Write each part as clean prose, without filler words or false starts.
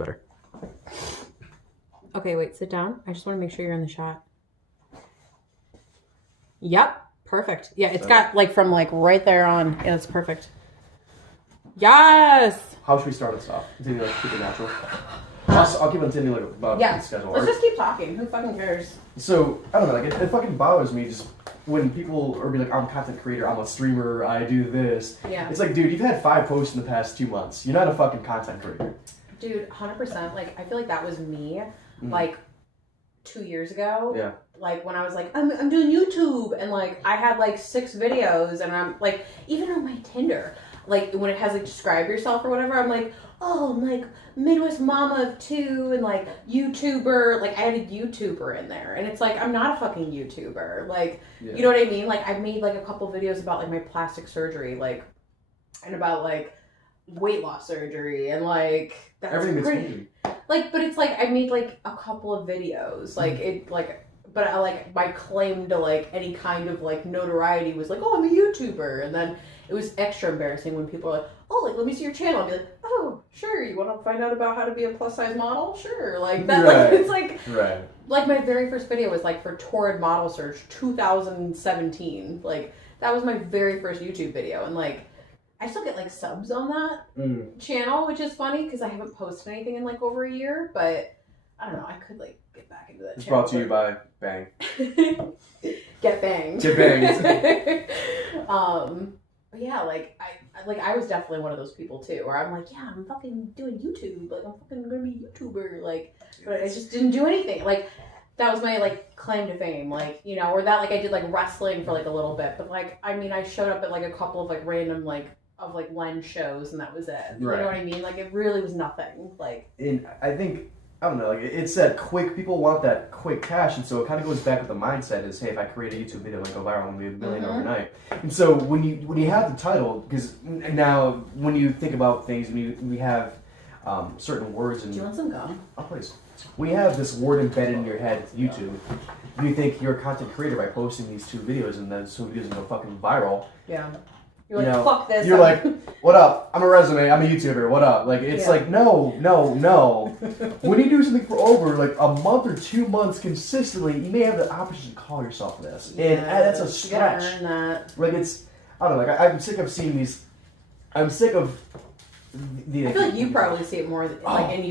Better. Okay, wait, sit down. I just want to make sure you're in the shot. Yep, perfect. Yeah, it's got like from like right there on. Yeah, it's perfect. Yes. How should we start this off? Continue like keep it natural. I'll keep on continuing like about the schedule. Let's just keep talking. Who fucking cares? So I don't know. Like it fucking bothers me just when people are be like, I'm a content creator, I'm a streamer, I do this. Yeah. It's like, dude, you've had 5 posts in the past 2 months. You're not a fucking content creator. Dude, 100%. Like I feel like that was me. Like 2 years ago. Yeah. Like when I was like, I'm doing YouTube, and like I had like 6 videos, and I'm like, even on my Tinder, like when it has like describe yourself or whatever, I'm like, oh, I'm like Midwest mama of 2 and like YouTuber. Like I had a YouTuber in there, and it's like I'm not a fucking YouTuber. Like you know what I mean? Like I made like a couple videos about like my plastic surgery, like and about like weight loss surgery, and like that's everything pretty. Like, but it's like I made like a couple of videos, like it like. But I like my claim to like any kind of like notoriety was like, oh, I'm a YouTuber, and then it was extra embarrassing when people are like, oh, like let me see your channel. I'd be like, oh, sure, you want to find out about how to be a plus size model? Sure, like that. Right. Like, it's like like my very first video was like for Torrid Model Search 2017. Like that was my very first YouTube video, and like I still get like subs on that channel, which is funny because I haven't posted anything in like over a year, but. I don't know. I could like get back into that. It's brought to you by Bang. Get banged. Get banged. But yeah, like I was definitely one of those people too, where I'm like, yeah, I'm fucking doing YouTube. Like I'm fucking gonna be a YouTuber. Like, but I just didn't do anything. Like that was my like claim to fame. Like you know, or that like I did like wrestling for like a little bit, but like I mean, I showed up at like a couple of like random like of like lens shows, and that was it. You know what I mean? Like it really was nothing. Like, and I think. I don't know, like it's that quick, people want that quick cash, and so it kind of goes back with the mindset is, hey, if I create a YouTube video, I'm going to go viral, I'm going to be a million overnight. And so when you have the title, because now when you think about things, we have certain words. And, do you want some gum? Oh, please. When you have this word embedded in your head, YouTube, you think you're a content creator by posting these 2 videos, and then so videos go fucking viral. Yeah. You're like, fuck this. You're like, what up? I'm a resume. I'm a YouTuber. What up? Like, it's like, no. When you do something for over, like, a month or 2 months consistently, you may have the opportunity to call yourself this. And that's a stretch. You gotta earn that. Like, it's, I don't know, like, I'm sick of seeing these, I'm sick of the... I feel like you probably see it more, like, in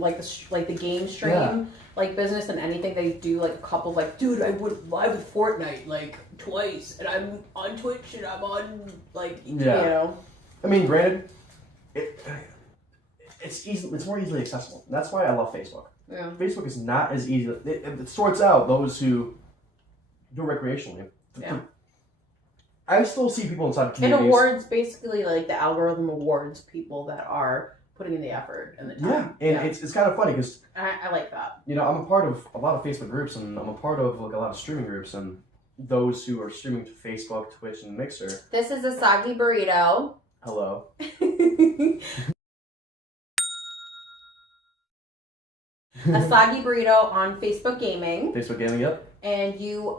the game stream, like, business and anything they do, like, a couple, like, dude, I went live with Fortnite, like, twice, and I'm on Twitch, and I'm on, like, you know. I mean, granted, it's more easily accessible. That's why I love Facebook. Yeah. Facebook is not as easy. It sorts out those who do it recreationally. Yeah. I still see people inside communities. It awards, basically, like, the algorithm awards people that are putting in the effort and the time. Yeah, and it's kind of funny because... I like that. You know, I'm a part of a lot of Facebook groups, and I'm a part of, like, a lot of streaming groups, and those who are streaming to Facebook, Twitch, and Mixer. This is Asoggyburrito. Hello. Asoggyburrito on Facebook Gaming. Facebook Gaming, yep. And you're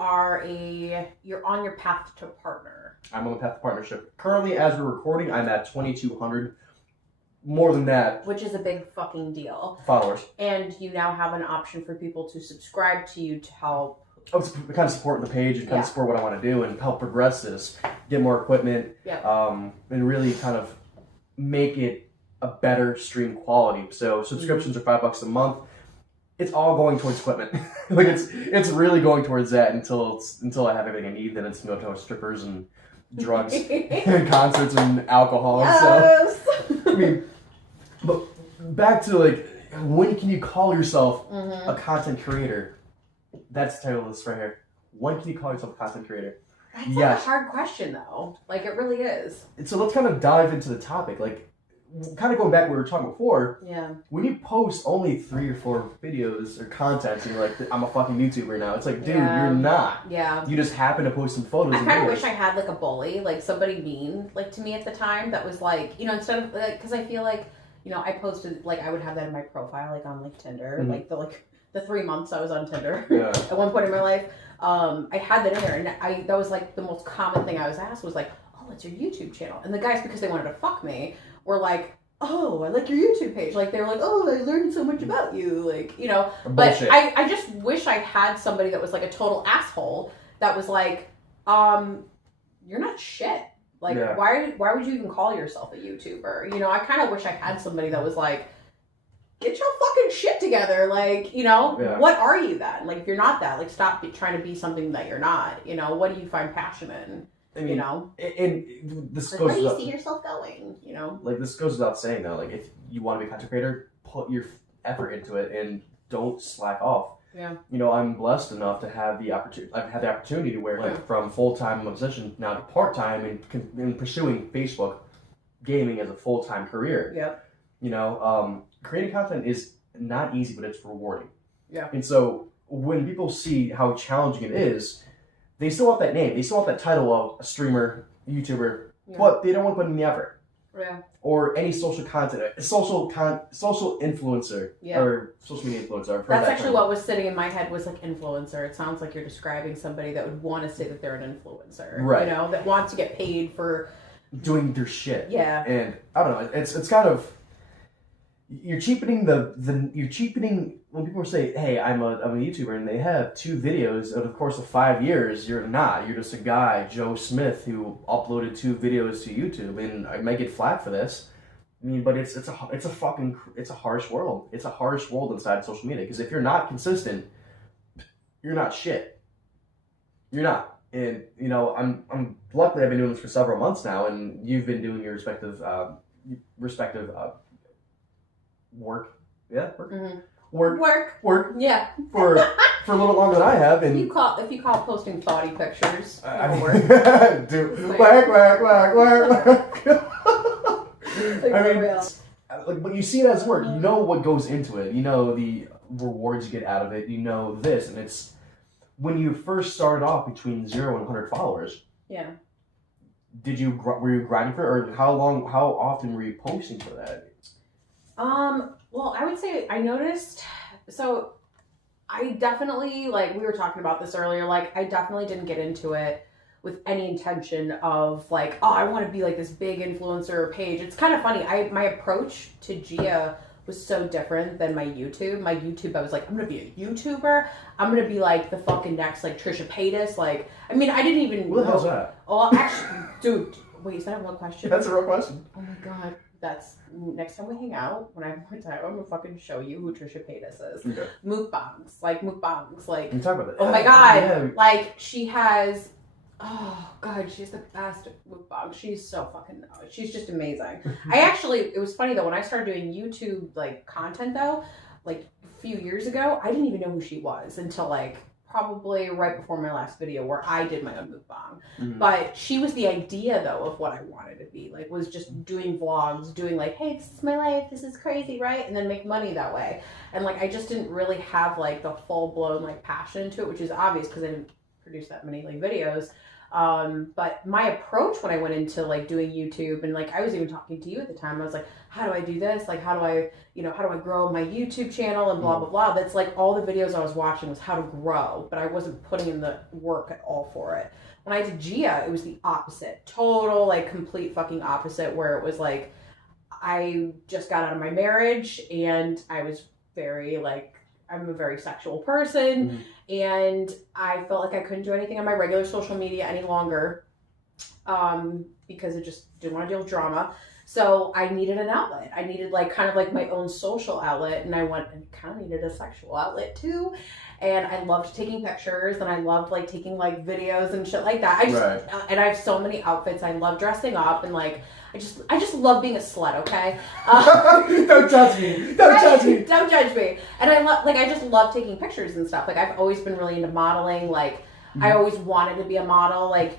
on your path to partner. I'm on the path to partnership. Currently, as we're recording, I'm at 2,200. More than that. Which is a big fucking deal. Followers. And you now have an option for people to subscribe to you to help. Oh, to kind of support the page and kind of support what I want to do and help progress this, get more equipment, and really kind of make it a better stream quality. So subscriptions are $5 a month. It's all going towards equipment. Like it's really going towards that until I have everything I need. Then it's going to go towards strippers and drugs and concerts and alcohol. Yes. So I mean, but back to like, when can you call yourself a content creator? That's the title of this right here. When can you call yourself a content creator? That's like a hard question, though. Like, it really is. So let's kind of dive into the topic. Like, kind of going back to what we were talking before. Yeah. When you post only 3 or 4 videos or content, and you're like, I'm a fucking YouTuber now. It's like, dude, you're not. Yeah. You just happen to post some photos. I kind of wish I had, like, a bully, like, somebody mean, like, to me at the time that was, like, you know, instead of, like, because I feel like, you know, I posted, like, I would have that in my profile, like, on, like, Tinder, like, the 3 months I was on Tinder at one point in my life. I had that in there, and that was, like, the most common thing I was asked was, like, oh, what's your YouTube channel? And the guys, because they wanted to fuck me, were like, oh, I like your YouTube page. Like, they were like, oh, I learned so much about you. Like, you know. Bullshit. But I just wish I had somebody that was like a total asshole that was like, you're not shit. Like, why would you even call yourself a YouTuber? You know, I kind of wish I had somebody that was like, get your fucking shit together. Like, you know, what are you then? Like, if you're not that, like, stop trying to be something that you're not. You know, what do you find passionate in? I mean, you know, and this like, goes. Where do you see yourself going? You know, like this goes without saying though. Like, if you want to be a content creator, put your effort into it and don't slack off. Yeah. You know, I'm blessed enough to have the opportunity. I've had the opportunity to wear like from full time in my position now to part time and pursuing Facebook gaming as a full time career. Yep. You know, creating content is not easy, but it's rewarding. Yeah. And so when people see how challenging it is, they still want that name. They still want that title of a streamer, YouTuber, but they don't want to put in the effort. Yeah. Or any social content, social influencer, or social media influencer. That's actually what was sitting in my head was like influencer. It sounds like you're describing somebody that would want to say that they're an influencer, right? You know, that wants to get paid for doing their shit. Yeah. And I don't know. It's kind of you're cheapening you're cheapening when people say, "Hey, I'm a YouTuber," and they have 2 videos over the course of 5 years. You're not. You're just a guy, Joe Smith, who uploaded 2 videos to YouTube, and I might get flack for this. I mean, but it's a harsh world. It's a harsh world inside social media because if you're not consistent, you're not shit. You're not. And you know, I'm luckily I've been doing this for several months now, and you've been doing your respective work. Yeah, work. Mm-hmm. Work. Yeah. For a little longer than I have, and if you call posting thoughty pictures, work. Whack. I mean, but you see it as work. You know what goes into it. You know the rewards you get out of it. You know this, and it's when you first started off between 0 and 100 followers. Yeah. Were you grinding for it, or how often were you posting for that? Well, I would say I noticed, so I definitely, like, we were talking about this earlier, like, I definitely didn't get into it with any intention of, like, oh, I want to be, like, this big influencer page. It's kind of funny. My approach to Gia was so different than my YouTube. My YouTube, I was like, I'm going to be a YouTuber. I'm going to be, like, the fucking next, like, Trisha Paytas. Like, I mean, I didn't even What the hell's that? Oh, actually, dude, wait, is that a real question? That's a real question. Oh, my God. That's next time we hang out. When I have more time, I'm gonna fucking show you who Trisha Paytas is. Okay. Mukbangs, like. You talk about that. Oh my god, like she has. Oh god, she's the best at mukbang. She's so fucking. She's just amazing. It was funny though when I started doing YouTube like content though, like a few years ago, I didn't even know who she was until like. Probably right before my last video where I did my own mukbang. Mm-hmm. But she was the idea though of what I wanted to be. Like was just doing vlogs, doing like, hey, this is my life, this is crazy, right? And then make money that way. And like I just didn't really have like the full blown like passion to it, which is obvious because I didn't produce that many like videos. But my approach when I went into like doing YouTube and like I was even talking to you at the time, I was like, how do I do this? Like, how do I grow my YouTube channel and blah, blah, blah. That's like all the videos I was watching was how to grow, but I wasn't putting in the work at all for it. When I did Gia, it was the opposite, total, like complete fucking opposite where it was like, I just got out of my marriage and I was very like, I'm a very sexual person and I felt like I couldn't do anything on my regular social media any longer because I just didn't want to deal with drama. So I needed an outlet. I needed like kind of like my own social outlet and I kind of needed a sexual outlet too. And I loved taking pictures and I loved like taking like videos and shit like that. And I have so many outfits. I love dressing up and like I just love being a slut, okay? Don't judge me. Don't judge me. And I just love taking pictures and stuff. Like I've always been really into modeling. Like I always wanted to be a model, like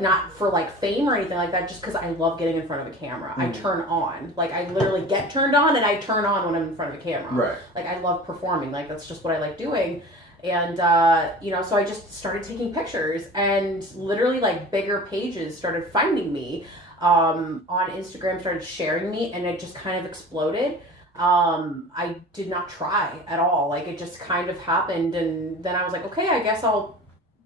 not for like fame or anything like that, just because I love getting in front of a camera. I turn on. Like I literally get turned on and I turn on when I'm in front of a camera. Right. Like I love performing. Like that's just what I like doing. And, so I just started taking pictures and literally like bigger pages started finding me. On Instagram started sharing me and it just kind of exploded. I did not try at all. Like it just kind of happened and then I was like, okay, I guess I'll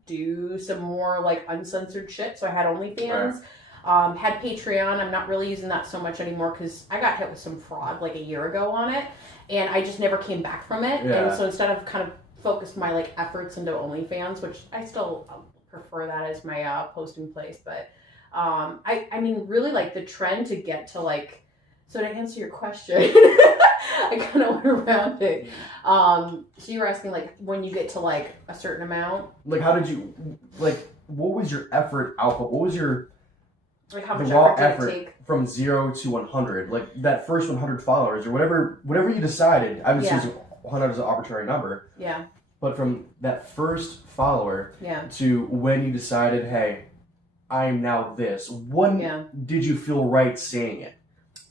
do some more like uncensored shit. So I had OnlyFans. Had Patreon. I'm not really using that so much anymore because I got hit with some fraud like a year ago on it, and I just never came back from it. And so instead of kind of focused my like efforts into OnlyFans, which I still prefer that as my posting place, but I mean really like the trend to get to like, so to answer your question, I kind of went around it. So you were asking like when you get to like a certain amount, like how did you like what was your effort output? What was your like how much effort did it take from 0 to 100? Like that first 100 followers or whatever you decided. I'm just using 100 as an arbitrary number. Yeah. But from that first follower to when you decided, hey, I am now this. When did you feel right saying it?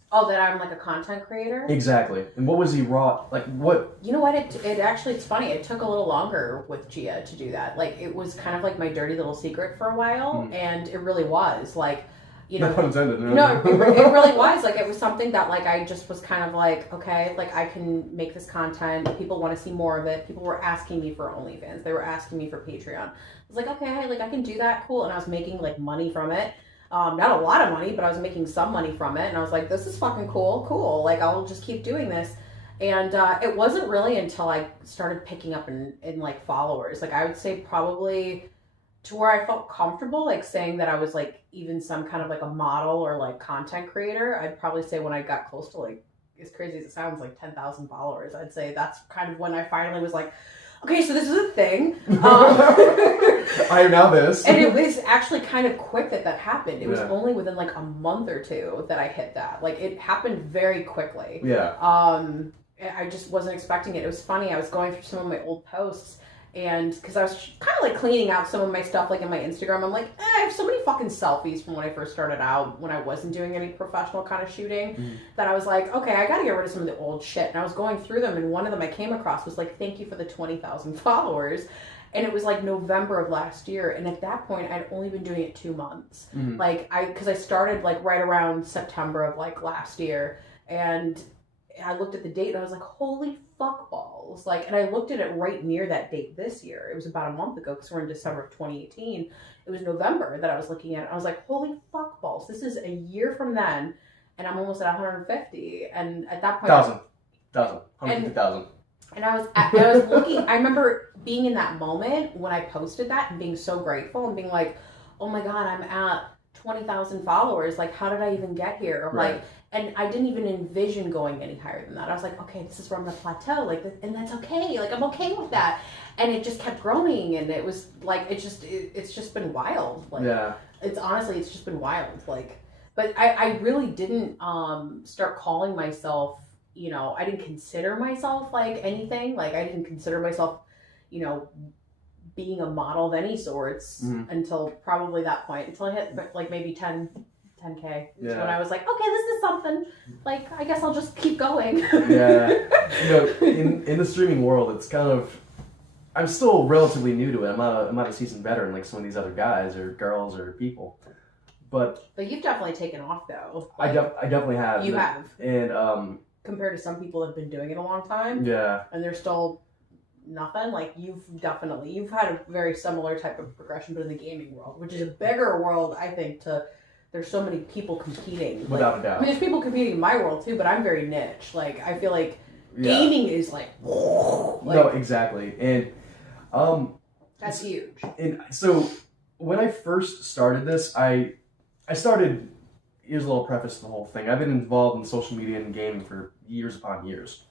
Oh, that I'm like a content creator? Exactly. And what was the raw, like what? You know what, it actually, it's funny, it took a little longer with Gia to do that. Like, it was kind of like my dirty little secret for a while, and it really was, like, you know. No pun intended. No, it really was, like, it was something that, like, I just was kind of like, okay, like, I can make this content, people want to see more of it, people were asking me for OnlyFans, they were asking me for Patreon. I was like, okay, like, I can do that, cool, and I was making, like, money from it. Not a lot of money, but I was making some money from it, and I was like, this is fucking cool, like, I'll just keep doing this. And it wasn't really until I started picking up in like followers, like I would say probably to where I felt comfortable like saying that I was like even some kind of like a model or like content creator. I'd probably say when I got close to like, as crazy as it sounds, like 10,000 followers, I'd say that's kind of when I finally was like, okay, so this is a thing. I am now this. And it was actually kind of quick that happened. It was only within like a month or two that I hit that. Like it happened very quickly. Yeah. I just wasn't expecting it. It was funny. I was going through some of my old posts, and because I was kind of like cleaning out some of my stuff, like in my Instagram, I'm like, I have so many fucking selfies from when I first started out, when I wasn't doing any professional kind of shooting, that I was like, okay, I got to get rid of some of the old shit. And I was going through them, and one of them I came across was like, thank you for the 20,000 followers. And it was like November of last year, and at that point, I'd only been doing it 2 months. Like because I started like right around September of like last year, and I looked at the date and I was like, holy fuck balls. Like, and I looked at it right near that date this year. It was about a month ago because we're in December of 2018. It was November that I was looking at it. I was like, holy fuck balls. This is a year from then, and I'm almost at 150. And at that point, 150,000. And I was looking, I remember being in that moment when I posted that and being so grateful and being like, oh my God, I'm at 20,000 followers. Like, how did I even get here? Right. Like, and I didn't even envision going any higher than that. I was like, okay, this is where I'm gonna plateau. Like, and that's okay. Like, I'm okay with that. And it just kept growing, and it was like, it's just been wild. Like, it's honestly, it's just been wild. Like, but I really didn't start calling myself, you know, I didn't consider myself like anything. Like, I didn't consider myself, you know, being a model of any sorts until probably that point, until I hit like maybe 10K. When I was like, okay, this is something. Like, I guess I'll just keep going. You know, in the streaming world, it's kind of, I'm still relatively new to it. I'm not a seasoned veteran like some of these other guys or girls or people. But you've definitely taken off though. Like, I definitely have. You have. And compared to some people that have been doing it a long time. Yeah. And they're still nothing. Like, you've had a very similar type of progression, but in the gaming world, which is a bigger world, I think, there's so many people competing. Without a doubt. I mean, there's people competing in my world too, but I'm very niche. Like, I feel like gaming is like no, exactly. And that's huge. And so when I first started this, I started, here's a little preface to the whole thing. I've been involved in social media and gaming for years upon years.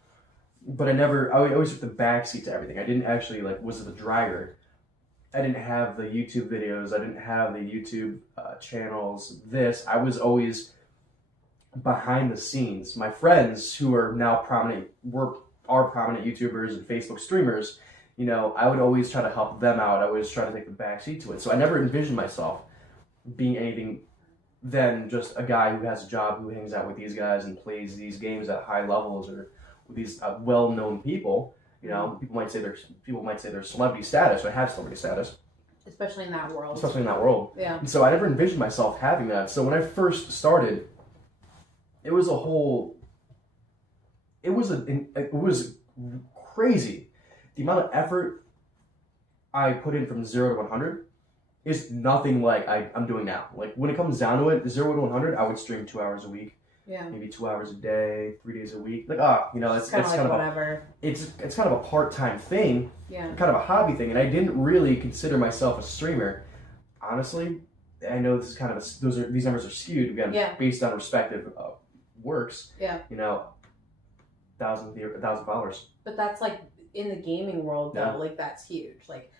But I always took the backseat to everything. I didn't actually, like, was the driver. I didn't have the YouTube videos. I didn't have the YouTube channels. I was always behind the scenes. My friends who are now prominent, are prominent YouTubers and Facebook streamers, you know, I would always try to help them out. I always try to take the backseat to it. So I never envisioned myself being anything than just a guy who has a job, who hangs out with these guys and plays these games at high levels, or with these well-known people. You know, people might say they're celebrity status, or have celebrity status. Especially in that world. Yeah. And so I never envisioned myself having that. So when I first started, it was crazy. The amount of effort I put in from 0 to 100 is nothing like I'm doing now. Like when it comes down to it, 0 to 100, I would stream 2 hours a week. Yeah. Maybe 2 hours a day, 3 days a week. Like it's kind of like whatever. It's kind of a part-time thing. Yeah. Kind of a hobby thing, and I didn't really consider myself a streamer. Honestly, I know this is kind of these numbers are skewed again based on respective works. Yeah. 1,000 followers. But that's like in the gaming world though, like that's huge. Like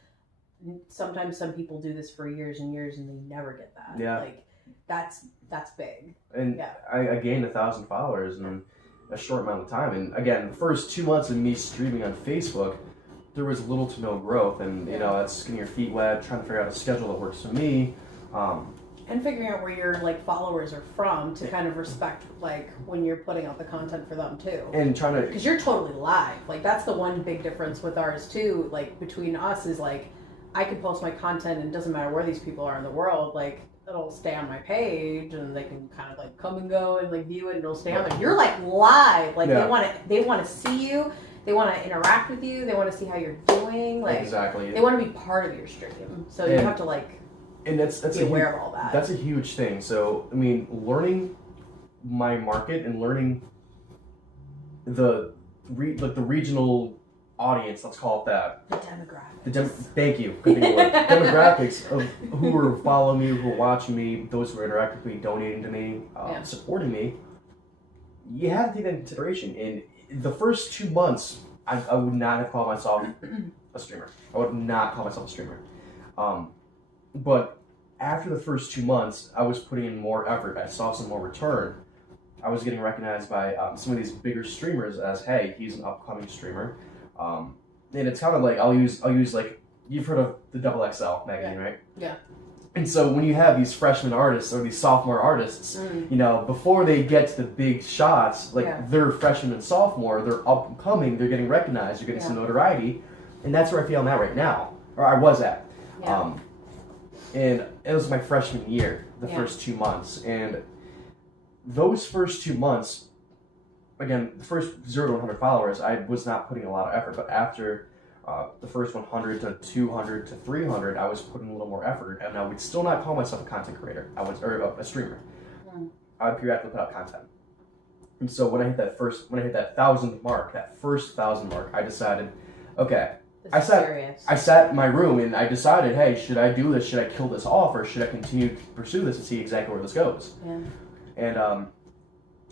sometimes some people do this for years and years and they never get that. Yeah. Like that's big. And I gained 1,000 followers in a short amount of time. And again, the first 2 months of me streaming on Facebook, there was little to no growth. And that's getting your feet wet, trying to figure out a schedule that works for me. And figuring out where your like followers are from to kind of respect like when you're putting out the content for them too. And trying to, because you're totally live. Like that's the one big difference with ours too. Like between us is like I can post my content and it doesn't matter where these people are in the world. Like it'll stay on my page and they can kind of like come and go and like view it and it'll stay on there. You're like live. Like they want to see you. They want to interact with you. They want to see how you're doing. Like exactly. They want to be part of your stream. So you have to like. And that's be aware of all that. That's a huge thing. So, I mean, learning my market and learning the regional audience, let's call it that. The demographics. Thank you. Good word. Demographics of who are following me, who are watching me, those who are interacting with me, donating to me, supporting me. You have to take that into consideration. In the first 2 months, I would not have called myself a streamer. I would not call myself a streamer. But after the first 2 months, I was putting in more effort. I saw some more return. I was getting recognized by some of these bigger streamers as, hey, he's an upcoming streamer. And it's kind of like I'll use like you've heard of the XXL magazine, right? Yeah. And so when you have these freshman artists or these sophomore artists, before they get to the big shots, like they're freshman and sophomore, they're upcoming, they're getting recognized, you're getting some notoriety, and that's where I feel I'm at right now, or I was at. Yeah. And it was my freshman year, the first 2 months. And those first 2 months, again, the first 0 to 100 followers, I was not putting a lot of effort. But after the first 100 to 200 to 300, I was putting a little more effort. And I would still not call myself a content creator. Or a streamer. I would periodically put out content. And so when I hit that 1,000 mark, that first 1,000 mark, I decided, okay, I sat in my room and I decided, hey, should I do this? Should I kill this off, or should I continue to pursue this and see exactly where this goes? Yeah. And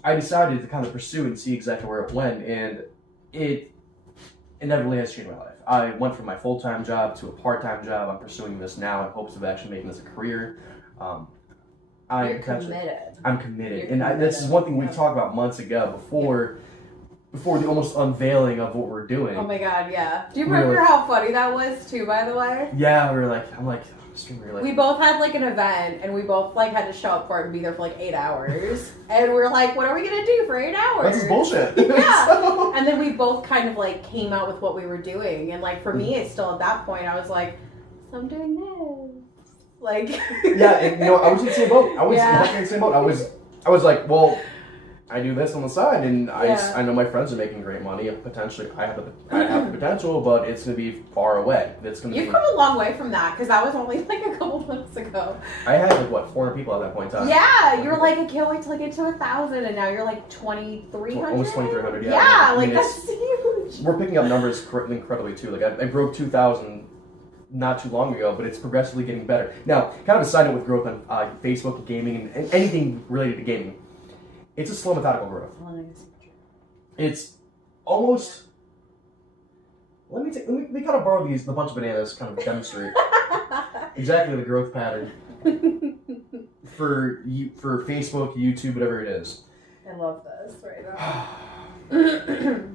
I decided to kind of pursue and see exactly where it went, and it inevitably has changed my life. I went from my full-time job to a part-time job. I'm pursuing this now in hopes of actually making this a career. You're committed. I'm committed. This is one thing we talked about months ago before the almost unveiling of what we're doing. Oh my god, yeah. Do you remember how funny that was too, by the way? Yeah, I'm like, streamer. We both had like an event and we both like had to show up for it and be there for like 8 hours. And we were like, what are we gonna do for 8 hours? That's just bullshit. Yeah. And then we both kind of like came out with what we were doing. And like for me, it's still at that point, I was like, so I'm doing this. Like yeah, and I was in the same boat. I was in the same boat. I was like, well, I do this on the side, and I know my friends are making great money. And potentially, I have the potential, but it's going to be far away. You've come a long way from that, because that was only like a couple months ago. I had like 400 people at that point in time. Yeah, you're like, I can't wait till I get to 1,000, and now you're like 2,300. Almost 2,300. Yeah. Yeah, like that's huge. We're picking up numbers incredibly too. Like I broke 2,000 not too long ago, but it's progressively getting better. Now, kind of a side note with growth on Facebook, gaming, and anything related to gaming. It's a slow, methodical growth. It's almost. Let me kind of borrow the bunch of bananas, kind of demonstrate exactly the growth pattern for Facebook, YouTube, whatever it is. I love this right now.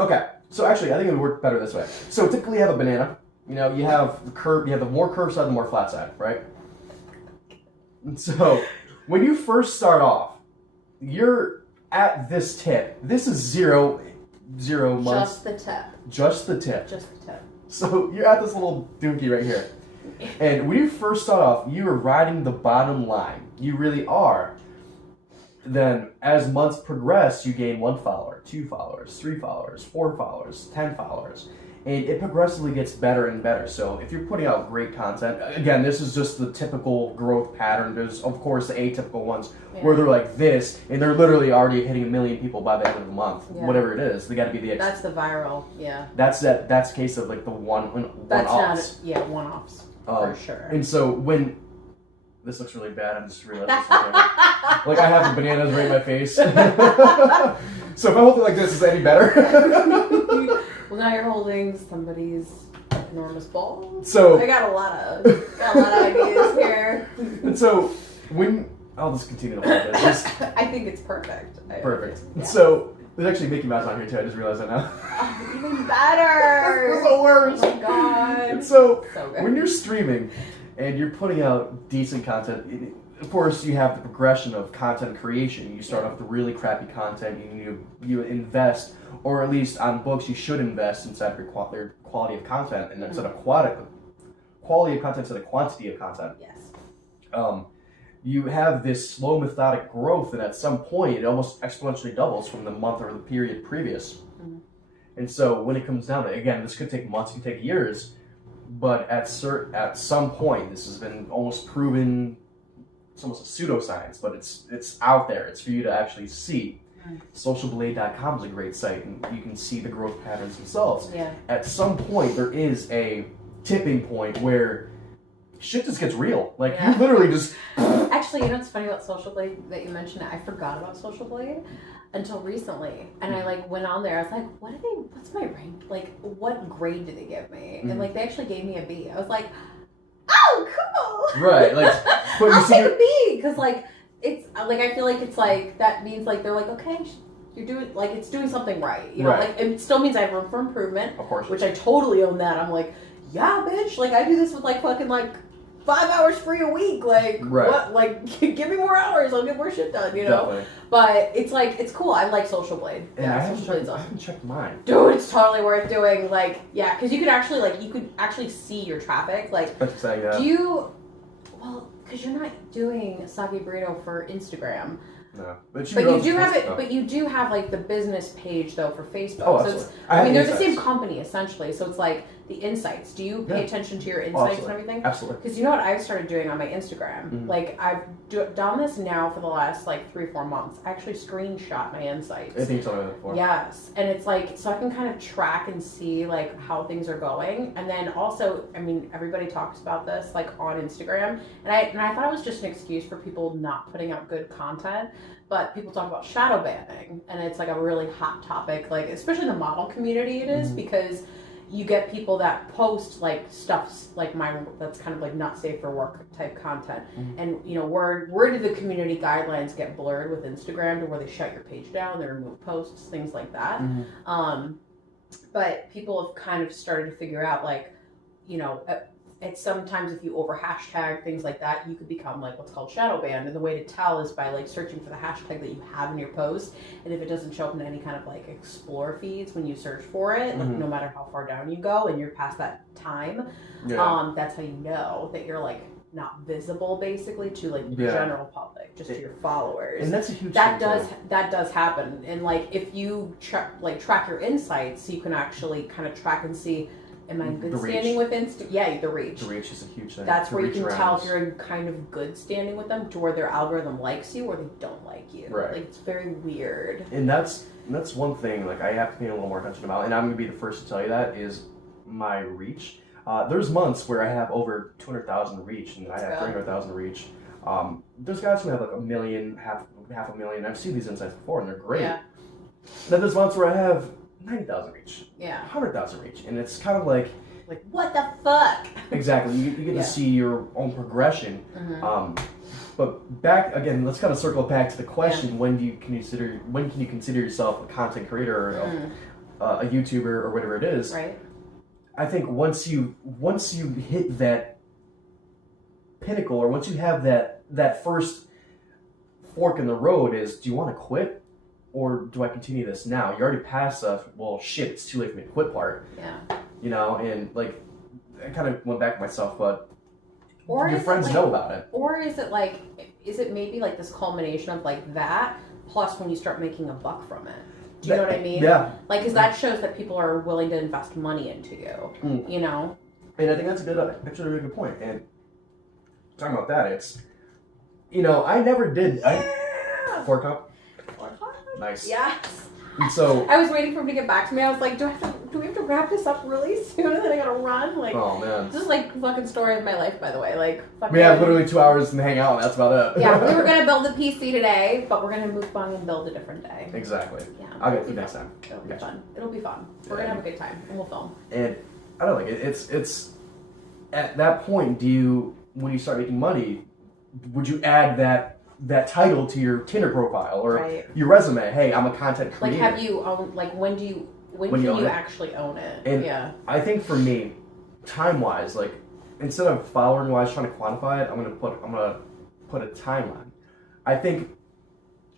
Okay, so actually, I think it would work better this way. So typically, you have a banana. You have the curve. You have the more curved side, the more flat side, right? And so when you first start off, you're at this tip. This is zero months. Just the tip. Just the tip. Just the tip. So you're at this little dookie right here. And when you first start off, you are riding the bottom line. You really are. Then as months progress, you gain 1 follower, 2 followers, 3 followers, 4 followers, 10 followers. and it progressively gets better and better. So if you're putting out great content, again, this is just the typical growth pattern. There's, of course, the atypical ones where they're like this, and they're literally already hitting 1 million people by the end of the month. Whatever it is, they got to be the. That's the viral. Yeah. That's the case of like the one-offs. One-offs for sure. And so when this looks really bad, I'm just realizing something. Like I have the bananas right in my face. So if I hold it like this, is that any better? Well, now you're holding somebody's enormous ball. So I got a lot of ideas here. And so when I'll just continue to hold this. I think it's perfect. Perfect. Yeah. So there's actually Mickey Mouse on here too. I just realized that now. Oh, even better. This is the worst. Oh my god. And so good. when you're streaming and you're putting out decent content, of course you have the progression of content creation. You start off with really crappy content. You invest, or at least on books you should invest inside their quality of content, and instead of quality of content instead of quantity of content. Yes. You have this slow, methodic growth, and at some point, it almost exponentially doubles from the month or the period previous. Mm-hmm. And so, when it comes down to, again, this could take months, it could take years, but at some point, this has been almost proven. It's almost a pseudoscience, but it's out there. It's for you to actually see. Mm-hmm. Socialblade.com is a great site, and you can see the growth patterns themselves. Yeah. At some point, there is a tipping point where shit just gets real. Like, you literally just... Actually, you know what's funny about Social Blade that you mentioned? I forgot about Social Blade until recently. And I, like, went on there. I was like, what's my rank? Like, what grade did they give me? And, like, they actually gave me a B. I was like, oh, cool! Right, like... I'll take a B! Because, like, it's, like, I feel like it's, like, that means, like, they're like, okay, you're doing, like, it's doing something right. You know, like, it still means I have room for improvement. Of course. Which I totally own that. I'm like, yeah, bitch. Like, I do this with, like, fucking, like... 5 hours free a week, like what? Like, give me more hours, I'll get more shit done, you know. Definitely. But it's like it's cool. I like Social Blade. And I haven't checked mine. Dude, it's totally worth doing. Like, yeah, because you could actually see your traffic. Like, that's saying that. Do you? Well, because you're not doing Asoggyburrito for Instagram. No, but you do have it. But you do have like the business page though for Facebook. Oh, so absolutely. it's, I mean, they're the same company essentially. So it's like the insights. Do you pay attention to your insights and everything? Absolutely. Because you know what I've started doing on my Instagram. Mm-hmm. Like I've done this now for the last like 3-4 months. I actually screenshot my insights. I think you told me that before. Yes, and it's like so I can kind of track and see like how things are going, and then also, I mean, everybody talks about this like on Instagram, and I thought it was just an excuse for people not putting out good content. But people talk about shadow banning, and it's like a really hot topic, like especially in the model community it is, because you get people that post like stuff like mine that's kind of like not safe for work type content. And you know, where do the community guidelines get blurred with Instagram to where they shut your page down, they remove posts, things like that. But people have kind of started to figure out like, you know, it's sometimes if you over hashtag things like that, you could become like what's called shadow banned. And the way to tell is by like searching for the hashtag that you have in your post. And if it doesn't show up in any kind of like explore feeds when you search for it, like no matter how far down you go and you're past that time, that's how you know that you're like not visible basically to like the general public, just to your followers. And that's a huge that does happen. And like if you track your insights, you can actually kind of track and see, am I in good standing with Insta? Yeah, the reach. The reach is a huge thing. That's where you can tell if you're in kind of good standing with them, to where their algorithm likes you or they don't like you. Right. Like, it's very weird. And that's one thing like I have to pay a little more attention about, and I'm going to be the first to tell you that, is my reach. There's months where I have over 200,000 reach, and I have 300,000 reach. There's guys who have like 1 million, half a million. I've seen these insights before, and they're great. Yeah. Then there's months where I have 90,000 reach. Yeah. 100,000 reach. And it's kind of like what the fuck? Exactly. You get to see your own progression. But back again, let's kind of circle back to the question: when can you consider yourself a content creator or a YouTuber or whatever it is? Right. I think once you hit that pinnacle, or once you have that first fork in the road, is do you want to quit? Or do I continue this now? You already passed the, well, shit, it's too late for me to quit part. Yeah. You know, and like, I kind of went back to myself, but your friends know about it. Or is it maybe like this culmination of like that, plus when you start making a buck from it? Do you know what I mean? Yeah. Like, because that shows that people are willing to invest money into you. You know. And I think that's actually a really good point. And talking about that, it's, you know, I never did. Yeah. 4 cup. Nice. Yes. And so I was waiting for him to get back to me. I was like, do we have to wrap this up really soon and then I gotta run? Like, oh man. This is like fucking story of my life, by the way. Like, fucking, we have literally 2 hours to hang out and that's about it. Yeah, we were gonna build a PC today, but we're gonna move on and build a different day. Exactly. Yeah. I'll get to next time. It'll be fun. It'll be fun. We're gonna have a good time and we'll film. And I don't know, like it's at that point, when you start making money, would you add that title to your Tinder profile or your resume? Hey, I'm a content creator. Like, have you owned? Like, when can you actually own it? And yeah. I think for me, time wise, like instead of following wise trying to quantify it, I'm gonna put a timeline. I think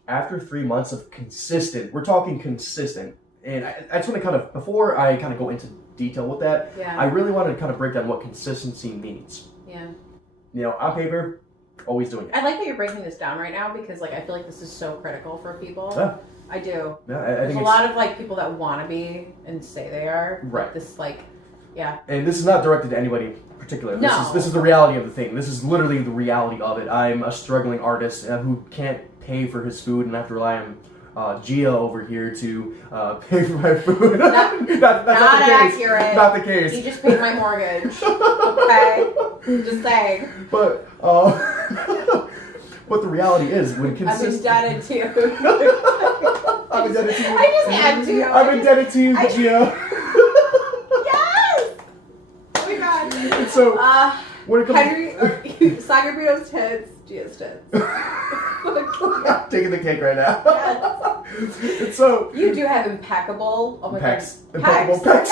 after 3 months of consistent, we're talking consistent, and I just want to kind of, before I kind of go into detail with that, I really wanted to kind of break down what consistency means. Yeah. You know, on paper, always doing it. I like that you're breaking this down right now because, like, I feel like this is so critical for people. Yeah. I do. Yeah, There's a lot of, like, people that want to be and say they are. Right. Like, this, like, yeah. And this is not directed to anybody in particular. No. This is the reality of the thing. This is literally the reality of it. I'm a struggling artist who can't pay for his food and have to rely on Gia over here to pay for my food. That's not the case. Accurate. Not the case. He just paid my mortgage. Okay? Just saying. But but the reality is when consistent. I'm indebted to you. I'm indebted to you. I just had to. I'm indebted to you, Gia. Yes! Oh my god. And so when it comes Asoggyburrito's tits, Gia's tits. I'm taking the cake right now. Yes. And so you do have impeccable. Oh my pecs. god. Impeccable pecs.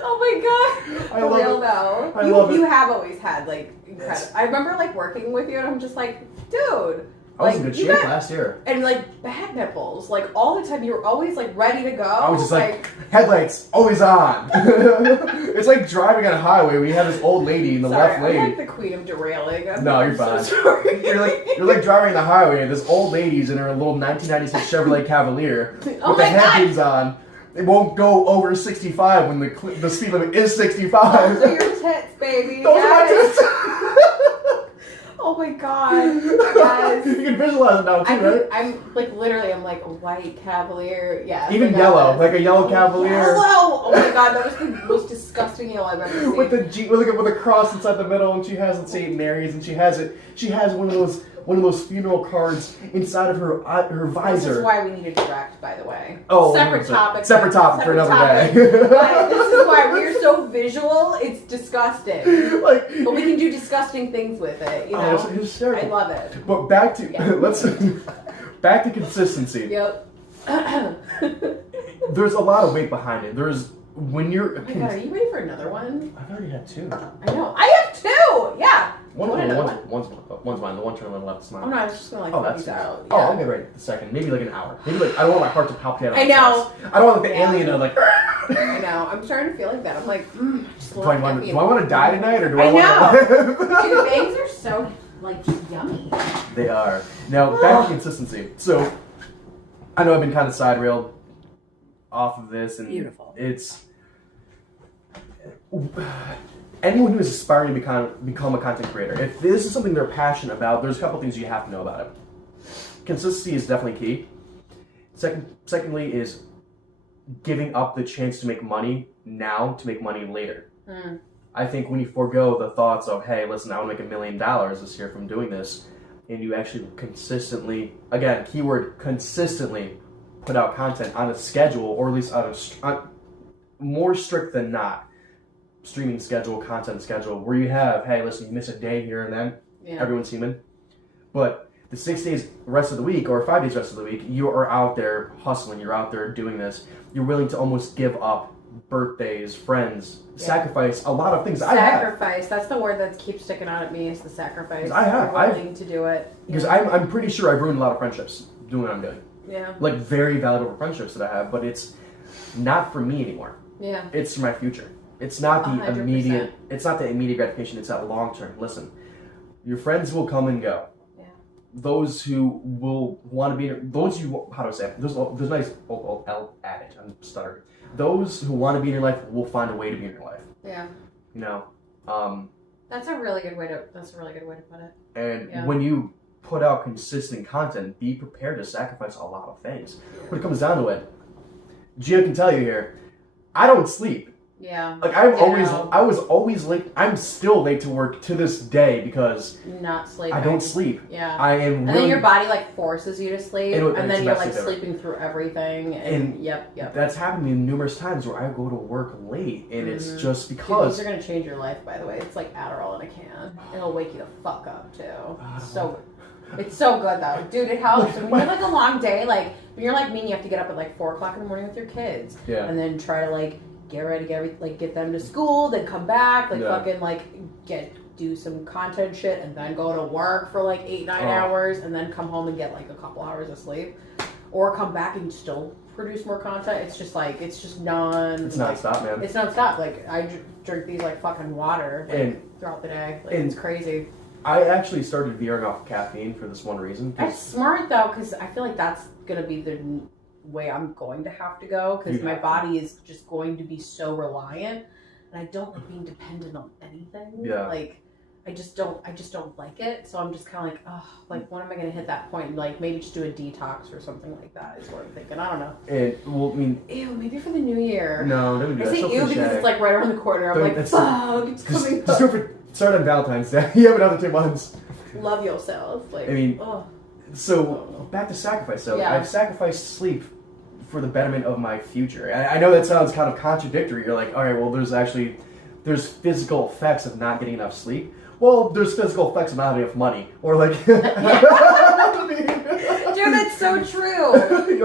Oh my god. I For love real it. though. I love it. You have always had like incredible. Yes. I remember like working with you and I'm just like, dude. I was in good shape last year. And like back nipples, like all the time. You were always like ready to go. I was just like headlights always on. It's like driving on a highway when you have this old lady in the left lane. I'm like the queen of derailing. No, you're fine. So sorry. You're like driving on the highway and this old lady's in her little 1996 Chevrolet Cavalier with Oh the my headbeams on. It won't go over 65 when the speed limit is 65. Those are your tits, baby. Those are my tits. Oh my god. Yes. You can visualize it now too, right? I'm like literally, I'm like a white Cavalier. Yeah. Even yellow, like a yellow Cavalier. Yellow. Oh my god, that was the most disgusting yellow I've ever seen. With a cross inside the middle, and she has St. Mary's, and she has one of those funeral cards inside of her visor. This is why we need a direct, by the way. Oh, separate topic for another day. But this is why we're so visual. It's disgusting. But we can do disgusting things with it. You know, it's hysterical. I love it. But back to back to consistency. Yep. There's a lot of weight behind it. There's when you're. Oh my god, are you ready for another one? I've already had 2. I know. I have 2. Yeah. One's mine. The one turn on the left is mine. Oh no, I was just gonna Oh, put that's these out. Oh, Yeah. I'll get right the second. Maybe like an hour. Maybe like I don't want my heart to palpitate. I know. I don't want like the alien to like. I know. I'm starting to feel like that. I'm like, Do I want to die tonight or do I want to? Dude, bangs are so like yummy. They are. Now back to consistency. So I know I've been kind of side railed off of this, and beautiful. It's anyone who is aspiring to become a content creator. If this is something they're passionate about, there's a couple things you have to know about it. Consistency is definitely key. Secondly is giving up the chance to make money now to make money later. I think when you forego the thoughts of, hey, listen, I want to make $1 million this year from doing this, and you actually consistently, again, keyword consistently, put out content on a schedule, or at least on more strict than not, streaming schedule, content schedule, where you have, hey, listen, you miss a day here and then, everyone's human, but the 6 days rest of the week, or 5 days rest of the week, you are out there hustling, you're out there doing this, you're willing to almost give up birthdays, friends, sacrifice a lot of things. Sacrifice. That's the word that keeps sticking out at me is the sacrifice. I'm willing to do it. Because I'm pretty sure I've ruined a lot of friendships doing what I'm doing. Yeah. Like very valuable friendships that I have, but it's not for me anymore. Yeah. It's for my future. It's not the 100%. immediate gratification, it's that long term. Listen, your friends will come and go. Yeah. those who will want to be those you how do I say it? There's a nice old adage. I'm stuttering. Those who want to be in your life will find a way to be in your life. Yeah. You know. That's a really good way to put it. And when you put out consistent content, be prepared to sacrifice a lot of things. When it comes down to it, Gia can tell you here, I don't sleep. Yeah. Like I was always late. I'm still late to work to this day because not sleeping. I don't sleep. Yeah. I am. And then your body like forces you to sleep, and then you're like different. sleeping through everything. And yep. That's happened to me numerous times where I go to work late, and it's just because. Dude, these are gonna change your life, by the way. It's like Adderall in a can. It'll wake you the fuck up too. It's so good though, dude. It helps. When you have like a long day, like when you're like me, and you have to get up at like 4 o'clock in the morning with your kids, and then try to like get ready, get them to school, then come back, fucking like do some content shit, and then go to work for like 8-9 hours, and then come home and get like a couple hours of sleep, or come back and still produce more content. It's just like it's nonstop, man. It's nonstop. Like I drink these like fucking water throughout the day. Like it's crazy. I actually started veering off caffeine for this one reason. That's smart though, because I feel like that's gonna be the way I'm going to have to go, because my body is just going to be so reliant, and I don't like being dependent on anything. Yeah. Like I just don't like it. So I'm just kind of like, oh, like when am I gonna hit that point? Like maybe just do a detox or something like that is what I'm thinking. I don't know. Ew, maybe for the new year. No, don't do that. I say ew because it's like right around the corner. I'm like, fuck, it's coming. Just go for start on Valentine's Day. You have another 2 months. Love yourself. Like So back to sacrifice. So I've sacrificed sleep for the betterment of my future. I know that sounds kind of contradictory. You're like, all right, well, there's physical effects of not getting enough sleep. Well, there's physical effects of not having enough money, or like. Dude, that's so true.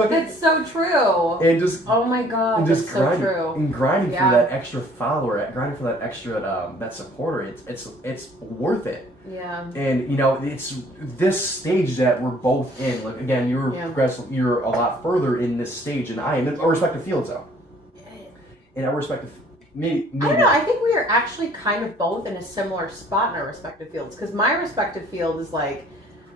That's so true. And just oh my god, and just that's grinding, so true. And grinding for that extra follower, grinding for that extra that supporter. It's worth it. Yeah. And it's this stage that we're both in. Like again, you're progressive. You're a lot further in this stage than I am in our respective fields, though. In our respective. Maybe. I don't know. I think we are actually kind of both in a similar spot in our respective fields. Because my respective field is like,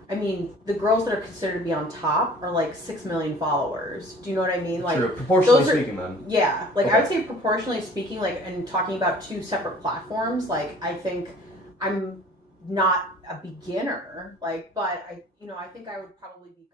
I mean, the girls that are considered to be on top are like 6 million followers. Do you know what I mean? Like, true. Proportionally speaking, then. Yeah. Like, I would say proportionally speaking, like, and talking about 2 separate platforms, like, I think I'm not a beginner. Like, but I think I would probably be